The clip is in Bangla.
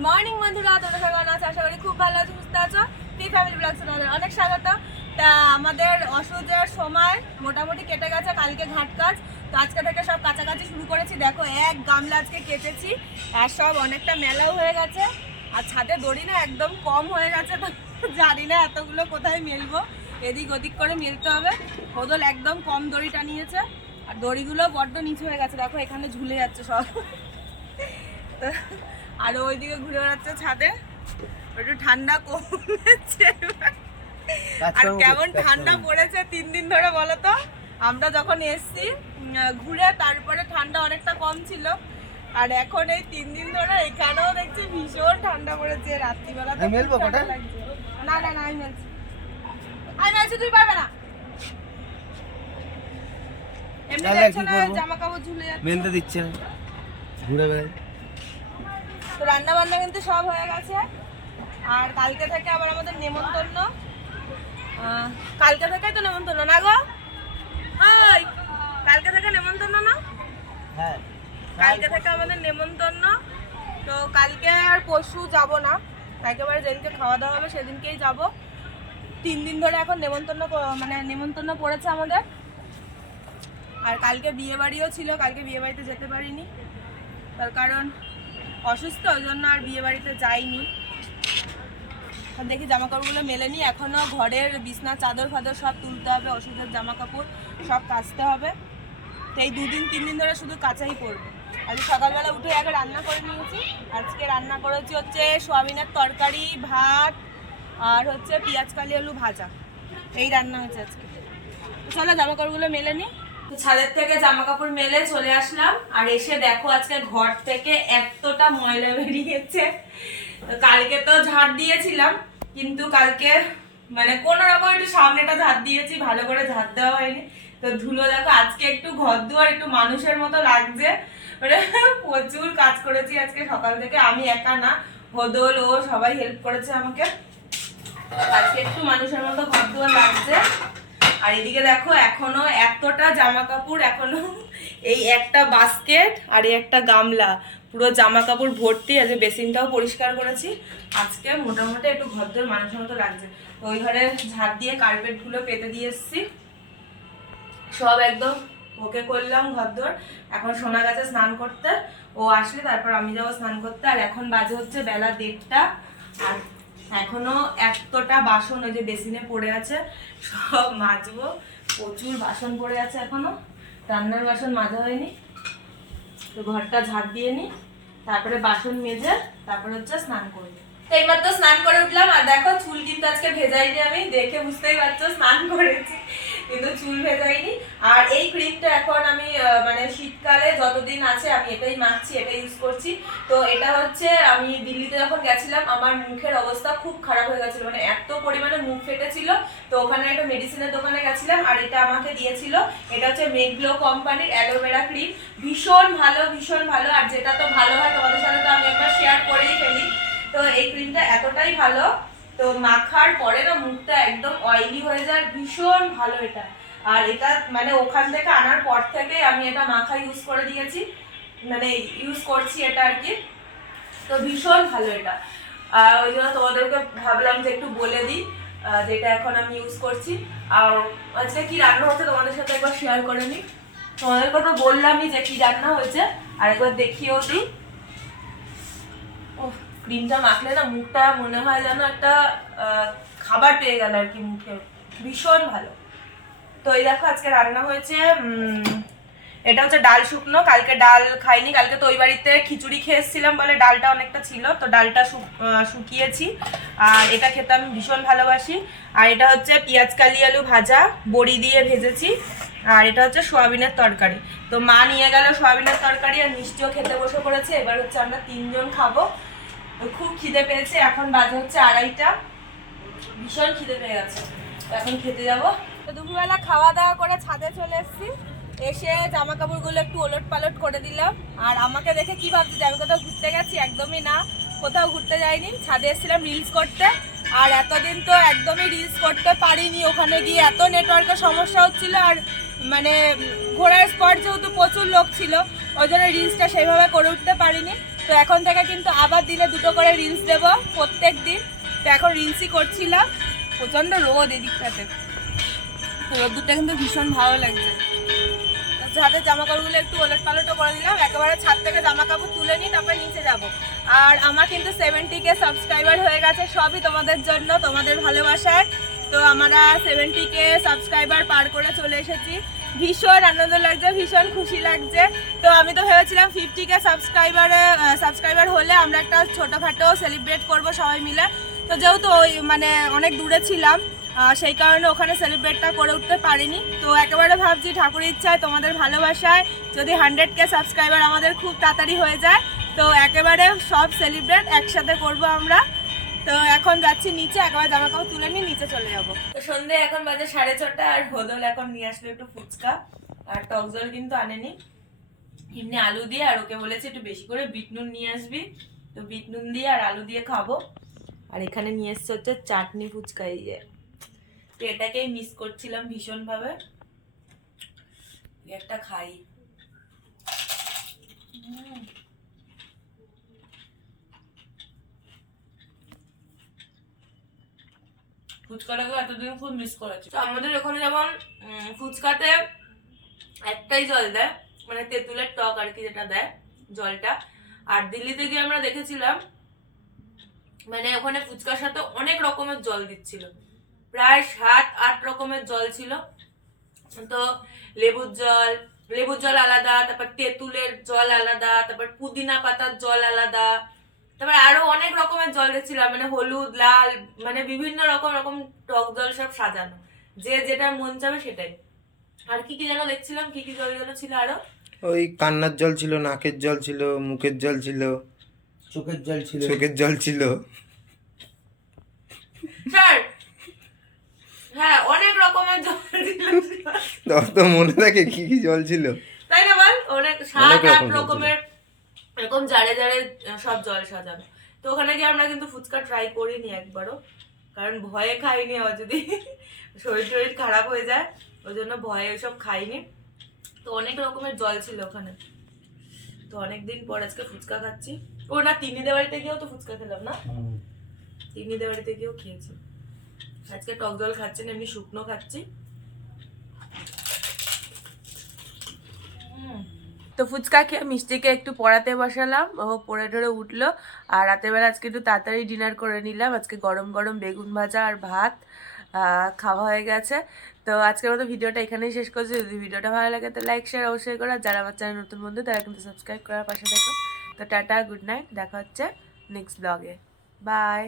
গুড মর্নিং বন্ধুরা, তোমরা সবাই কেমন আছো? আশা করি খুব ভালো আছো, সুস্থ আছো। টি ফ্যামিলি ব্লগসে তোমাদের অনেক স্বাগত। তা আমাদের ওষুধের সময় মোটামুটি কেটে গেছে, কালকে ঘাট কাজ। তো আজকে থেকে সব কাছাকাছি শুরু করেছি। দেখো এক গামলা আজকে কেটেছি আর সব অনেকটা মেলাও হয়ে গেছে। আর ছাদে দড়ি না একদম কম হয়ে গেছে, তো জানি না এতগুলো কোথায় মেলবো, এদিক ওদিক করে মেলতে হবে। বদল একদম কম দড়িটা নিয়েছে আর দড়িগুলো বড্ড নিচু হয়ে গেছে, দেখো এখানে ঝুলে যাচ্ছে সব। আর ওইদিকে ঘুরে বেড়াচ্ছে ছাদে, একটু ঠান্ডা কমেছে। আর কেমন ঠান্ডা পড়েছে 3 দিন ধরে বলো তো। আমরা যখন এসছি ঘুরে, তারপরে ঠান্ডা অনেকটা কম ছিল, আর এখন এই 3 দিন ধরে এখানেও দেখছি ভীষণ ঠান্ডা পড়েছে। রাত্রিবেলা তো ঠান্ডা লাগছে। না না না, আমি মেলছি, তুই পারবে না। এমনি দেখছো না জামা কাপড় ঝুলে যাচ্ছে, মেলতে দিচ্ছে না, ঘুরে বেড়ায়। তো রান্না বান্না কিন্তু সব হয়ে গেছে। আর কালকে থেকে আবার আমাদের নেমন্তন্ন, কালকে থেকে তো নেমন্তন্ন না গো, ওই কালকে থেকে নেমন্তন্ন না? হ্যাঁ, কালকে থেকে আমাদের নেমন্তন্ন। তো কালকে আর পরশু যাব না, একেবারে যেদিনকে খাওয়া দাওয়া হবে সেদিনকেই যাব। 3 দিন ধরে এখন নেমন্তন্ন পড়েছে আমাদের। আর কালকে বিয়ে বাড়িও ছিল, কালকে বিয়ে বাড়িতে যেতে পারিনি, তার কারণ অসুস্থ, ওই জন্য আর বিয়ে বাড়িতে যাইনি। দেখি জামা কাপড়গুলো মেলেনি, এখনো ঘরের বিছনা চাদর ফাদর সব তুলতে হবে, ওষুধের জামা কাপড় সব কাচতে হবে। তো এই 2-3 দিন ধরে শুধু কাচাই পড়বে। আজকে সকালবেলা উঠে আগে রান্না করে নিয়েছি। আজকে রান্না করেছি হচ্ছে সোয়াবিনের তরকারি, ভাত আর হচ্ছে পেঁয়াজ কালি আলু ভাজা, এই রান্না হয়েছে আজকে। চলো জামা কাপড়গুলো মেলে নি। ছাদের থেকে জামা কাপড় মেলে চলে আসলাম, আর এসে দেখো আজকে ঘর থেকে এতটা ময়লা বেরিয়েছে। কালকে তো ঝাড় দিয়েছিলাম, কিন্তু কালকে কোনো রকম একটু সামনেটা ঝাড় দিয়েছি, ভালো করে ঝাড় দেওয়া হয়নি। তো ধুলো দেখো, আজকে একটু ঘর দুয়ার একটু মানুষের মতো লাগছে। প্রচুর কাজ করেছি আজকে সকাল থেকে, আমি একা না, হদল ও সবাই হেল্প করেছে আমাকে। আজকে একটু মানুষের মতো ঘর দুয়ার লাগছে। আর এদিকে দেখো এখনো এতটা জামা কাপড়, এখনো এই একটা বাস্কেট আর এই একটা গামলা, পুরো জামা কাপড় ভর্তি। আজ বেসিনটাও পরিষ্কার করেছি। আজকে মোটামুটি একটু ঘরদোর মানুষের মতো লাগছে। তো ওই ঘরে ঝাড় দিয়ে কার্পেটগুলো পেতে দিয়ে এসছি, সব একদম ওকে করলাম ঘরদোর। এখন সোনা গেছে স্নান করতে, ও আসলে তারপর আমি যাবো স্নান করতে। আর এখন বাজে হচ্ছে বেলা 1:30, আর এখনো এতটা বাসন ওই যে বেসিনে পড়ে আছে, সব মাজবো। প্রচুর বাসন পড়ে আছে এখনো, রান্নার বাসন মাজা হয়নি। তো ঘরটা ঝাড় দিয়ে নি, তারপরে বাসন মেজে তারপরে হচ্ছে স্নান করবো। তো এইমাত্র স্নান করে উঠলাম, আর দেখো চুল কিন্তু আজকে ভেজাইনি, আমি দেখে বুঝতেই পারছো স্নান করেছি, কিন্তু চুল ভেজাইনি। আর এই ক্রিমটা এখন আমি শীতকালে যতদিন আছে আমি এটাই মাখছি, এটাই ইউজ করছি। তো এটা হচ্ছে আমি দিল্লিতে যখন গেছিলাম, আমার মুখের অবস্থা খুব খারাপ হয়ে গেছিল, এত পরিমাণে মুখ ফেটেছিল। তো ওখানে একটা মেডিসিনের দোকানে গেছিলাম, আর এটা আমাকে দিয়েছিল। এটা হচ্ছে মেগ্লো কোম্পানির অ্যালোভেরা ক্রিম, ভীষণ ভালো, ভীষণ ভালো। আর যেটা তো ভালো হয় তোমাদের সাথে তো আমি একবার শেয়ার করেই ফেলি। তো এই ক্রিমটা এতটাই ভালো, তো মাখার পরে না মুখটা একদম অয়েলি হয়ে যায়, ভীষণ ভালো এটা। আর এটা ওখান থেকে আনার পর থেকে আমি এটা মাখা ইউজ করে দিয়েছি, ইউজ করছি এটা আর কি। তো ভীষণ ভালো এটা, ওই জন্য তোমাদেরকে ভাবলাম যে একটু বলে দিই যেটা এখন আমি ইউজ করছি। আর আজকে কি রান্না হচ্ছে তোমাদের সাথে একবার শেয়ার করে নিই। তোমাদের কথা বললামই যে কি রান্না হয়েছে, আর একবার দেখিয়েও দিই। ক্রিমটা মাখলে না মুখটা মনে হয় যেন একটা খাবার পেয়ে গেল আর কি মুখে, ভীষণ ভালো। তো এই দেখো আজকে রান্না হয়েছে, এটা হচ্ছে ডাল শুকনো। কালকে ডাল খাইনি, কালকে তো ওই বাড়িতে খিচুড়ি খেয়ে এসেছিলাম বলে ডালটা অনেকটা ছিল, তো ডালটা শুকিয়েছি। আর এটা খেতে আমি ভীষণ ভালোবাসি। আর এটা হচ্ছে পেঁয়াজ কালি আলু ভাজা, বড়ি দিয়ে ভেজেছি। আর এটা হচ্ছে সোয়াবিনের তরকারি। তো মা নিয়ে গেল সোয়াবিনের তরকারি, আর মিষ্টিও খেতে বসে পড়েছে। এবার হচ্ছে আমরা 3 জন খাবো। খুব খিদে পেয়েছে, এখন বাজে হচ্ছে 2:30, ভীষণ খিদে পেয়ে গেছে, এখন খেতে যাবো। তো দুপুরবেলা খাওয়া দাওয়া করে ছাদে চলে এসেছি, এসে জামা কাপড়গুলো একটু ওলট পালট করে দিলাম। আর আমাকে দেখে কি ভাবছি যে আমি কোথাও ঘুরতে গেছি? একদমই না, কোথাও ঘুরতে যাইনি, ছাদে এসেছিলাম রিলস করতে। আর এতদিন তো একদমই রিলস করতে পারিনি, ওখানে গিয়ে এত নেটওয়ার্কের সমস্যা হচ্ছিল। আর ঘোরার স্পট যেহেতু প্রচুর লোক ছিল, ওই জন্য রিলসটা সেইভাবে করে উঠতে পারিনি। তো তো এখন থেকে কিন্তু আবার দিনে 2টো করে রিলস দেবো প্রত্যেক দিন। তো এখন রিলসই করছিলাম, প্রচণ্ড রোদ এদিকটাতে, রোদ্দুরটা কিন্তু ভীষণ ভালো লাগছে। ছাদের জামা কাপড়গুলো একটু ওলট পালটও করে দিলাম, একেবারে ছাদ থেকে জামা কাপড় তুলে নিই তারপর নিচে যাব। আর আমার কিন্তু 70K সাবস্ক্রাইবার হয়ে গেছে, সবই তোমাদের জন্য, তোমাদের ভালোবাসায়। তো আমরা 70K সাবস্ক্রাইবার পার করে চলে এসেছি, ভীষণ আনন্দ লাগছে, ভীষণ খুশি লাগছে। তো আমি তো ভেবেছিলাম 50K সাবস্ক্রাইবার হলে আমরা একটা ছোটোখাটো সেলিব্রেট করব সবাই মিলে। তো যেহেতু ওই মানে অনেক দূরে ছিলাম, সেই কারণে ওখানে সেলিব্রেটটা করে উঠতে পারিনি। তো একেবারে ভাবছি ঠাকুরের ইচ্ছায়, তোমাদের ভালোবাসায় যদি 100K সাবস্ক্রাইবার আমাদের খুব তাড়াতাড়ি হয়ে যায়, তো একেবারে সব সেলিব্রেট একসাথে করব আমরা। তো এখন যাচ্ছি নিচে, একেবারে জামা কাপড় তুলে নিয়ে নিচে চলে যাবো। তো সন্ধ্যে এখন বাজে 6:30, আর বদল এখন নিয়ে আসলো একটু ফুচকা, আর টক জল কিন্তু আনেনি, এমনি আলু দিয়ে। আর ওকে বলেছে একটু বেশি করে বিট নুন নিয়ে আসবি, তো বিট নুন দিয়ে আর আলু দিয়ে খাবো। আর এখানে নিয়ে এসছে হচ্ছে চাটনি ফুচকা, এই যে, তো এটাকেই মিস করছিলাম ভীষণ ভাবে, একটা খাই। ফুচকাটাকে এতদিন খুব মিস করেছি। তো আমাদের ওখানে যেমন ফুচকাতে একটাই জল দেয়, মানে তেঁতুলের টক আর কি যেটা দেয় জলটা। আর দিল্লিতে গিয়ে আমরা দেখেছিলাম মানে ওখানে ফুচকার সাথে অনেক রকমের জল দিচ্ছিল, প্রায় 7-8 রকমের জল ছিল। তো লেবুর জল আলাদা, তারপর তেঁতুলের জল আলাদা, তারপর পুদিনা পাতার জল আলাদা, তারপর আরো অনেক রকমের জল দেখছিলাম, মানে হলুদ, লাল, মানে বিভিন্ন রকম টক জল সব সাজানো, যে যেটা মন চাবে সেটাই। আর কি কি যেন দেখছিলাম, কি কি জল যেন ছিল আরো, ওই কান্নার জল ছিল, নাকের জল ছিল, মুখের জল ছিল, চোখের জল ছিল। চোখের জল ছিল। স্যার হ্যাঁ অনেক রকমের জল ছিল, তোর তো মনে থাকে কি কি জল ছিল? তাই না বল? অনেক অনেক 7-8 রকম জল ছিল। রকমের এরকম জারে জারে সব জল সাজানো। তো ওখানে গিয়ে আমরা কিন্তু ফুচকা ট্রাই করিনি একবারও, কারণ ভয়ে খাইনি, আবার যদি শরীর টরীর খারাপ হয়ে যায় ওই জন্য ভয়ে ওইসব খাইনি। তো অনেক রকমের জল ছিল ওখানে। তো অনেকদিন পর আজকে ফুচকা খাচ্ছি। ও না, তিন্নিদের বাড়িতে গিয়েও তো ফুচকা খেলাম না, তিন্নিদের বাড়িতে গিয়েও খেয়েছি। আজকে টক জল খাচ্ছি না, এমনি শুকনো খাচ্ছি। তো ফুচকা খেয়ে মিষ্টিকে একটু পড়াতে বসালাম, ও পড়ে টড়ে উঠলো। আর রাতের বেলা আজকে একটু তাড়াতাড়ি ডিনার করে নিলাম, আজকে গরম গরম বেগুন ভাজা আর ভাত খাওয়া হয়ে গেছে। তো আজকের মতো ভিডিওটা এখানেই শেষ করছি। যদি ভিডিওটা ভালো লাগে তো লাইক শেয়ার অবশ্যই করো, আর যারা আমার চ্যানেল নতুন বন্ধু তারা কিন্তু সাবস্ক্রাইব করার পাশে দেখো। তো টাটা, গুড নাইট, দেখা হচ্ছে নেক্সট ব্লগে, বাই।